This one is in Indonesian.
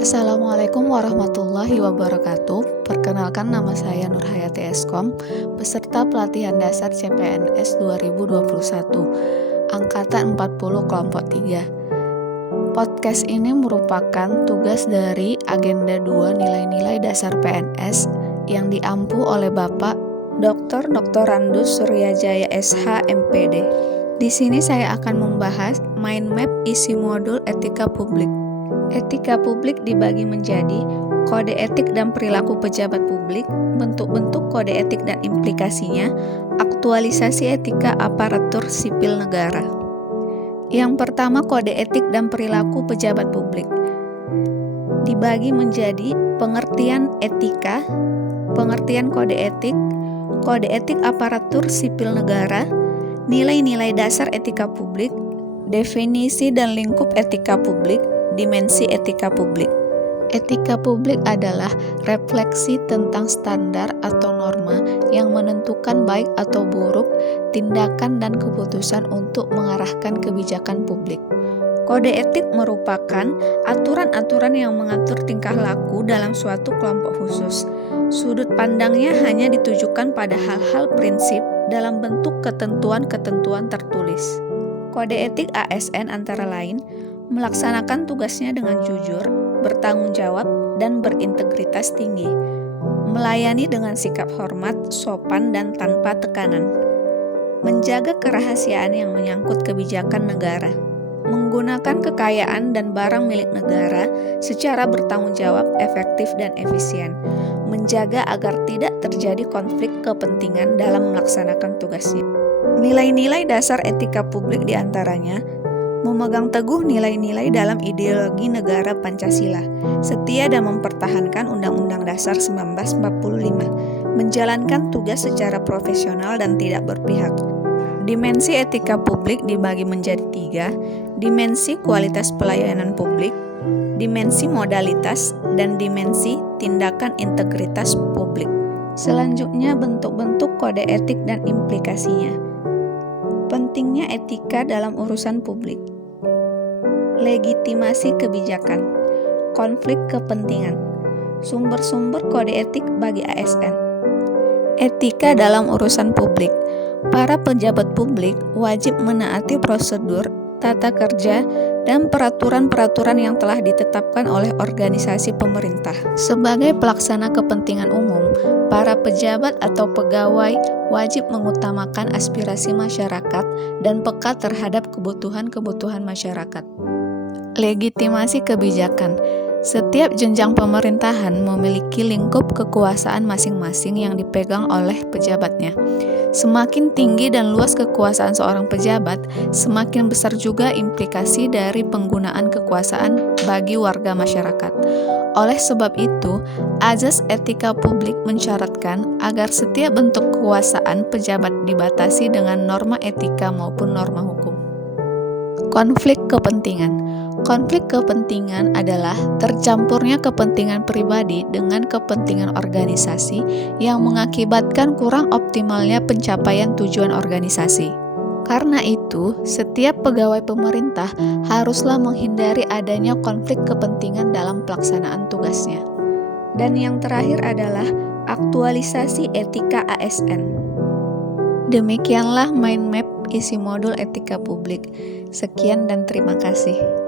Assalamualaikum warahmatullahi wabarakatuh. Perkenalkan, nama saya Nurhayati Eskom, peserta pelatihan dasar CPNS 2021, Angkatan 40 kelompok 3. Podcast ini merupakan tugas dari Agenda 2 Nilai-nilai Dasar PNS yang diampu oleh Bapak Dr. Randus Suryajaya SH MPD. Di sini saya akan membahas mind map isi modul etika publik. Etika publik dibagi menjadi kode etik dan perilaku pejabat publik, bentuk-bentuk kode etik dan implikasinya, aktualisasi etika aparatur sipil negara. Yang pertama, kode etik dan perilaku pejabat publik. Dibagi menjadi pengertian etika, pengertian kode etik aparatur sipil negara, nilai-nilai dasar etika publik, definisi dan lingkup etika publik, dimensi etika publik. Etika publik adalah refleksi tentang standar atau norma yang menentukan baik atau buruk tindakan dan keputusan untuk mengarahkan kebijakan publik. Kode etik merupakan aturan-aturan yang mengatur tingkah laku dalam suatu kelompok khusus. Sudut pandangnya hanya ditujukan pada hal-hal prinsip dalam bentuk ketentuan-ketentuan tertulis. Kode etik ASN antara lain melaksanakan tugasnya dengan jujur, bertanggung jawab, dan berintegritas tinggi, melayani dengan sikap hormat, sopan, dan tanpa tekanan, menjaga kerahasiaan yang menyangkut kebijakan negara, menggunakan kekayaan dan barang milik negara secara bertanggung jawab, efektif, dan efisien, menjaga agar tidak terjadi konflik kepentingan dalam melaksanakan tugasnya. Nilai-nilai dasar etika publik diantaranya memegang teguh nilai-nilai dalam ideologi negara Pancasila, setia dan mempertahankan Undang-Undang Dasar 1945, menjalankan tugas secara profesional dan tidak berpihak. Dimensi etika publik dibagi menjadi 3, dimensi kualitas pelayanan publik, dimensi modalitas, dan dimensi tindakan integritas publik. Selanjutnya, bentuk-bentuk kode etik dan implikasinya. Pentingnya etika dalam urusan publik. Legitimasi kebijakan, konflik kepentingan, sumber-sumber kode etik bagi ASN. Etika dalam urusan publik. Para pejabat publik wajib menaati prosedur, tata kerja, dan peraturan-peraturan yang telah ditetapkan oleh organisasi pemerintah. Sebagai pelaksana kepentingan umum, para pejabat atau pegawai wajib mengutamakan aspirasi masyarakat dan peka terhadap kebutuhan-kebutuhan masyarakat. Legitimasi kebijakan. Setiap jenjang pemerintahan memiliki lingkup kekuasaan masing-masing yang dipegang oleh pejabatnya. Semakin tinggi dan luas kekuasaan seorang pejabat, semakin besar juga implikasi dari penggunaan kekuasaan bagi warga masyarakat. Oleh sebab itu, azas etika publik mensyaratkan agar setiap bentuk kekuasaan pejabat dibatasi dengan norma etika maupun norma hukum. Konflik kepentingan. Konflik kepentingan adalah tercampurnya kepentingan pribadi dengan kepentingan organisasi yang mengakibatkan kurang optimalnya pencapaian tujuan organisasi. Karena itu, setiap pegawai pemerintah haruslah menghindari adanya konflik kepentingan dalam pelaksanaan tugasnya. Dan yang terakhir adalah aktualisasi etika ASN. Demikianlah mind map isi modul etika publik. Sekian dan terima kasih.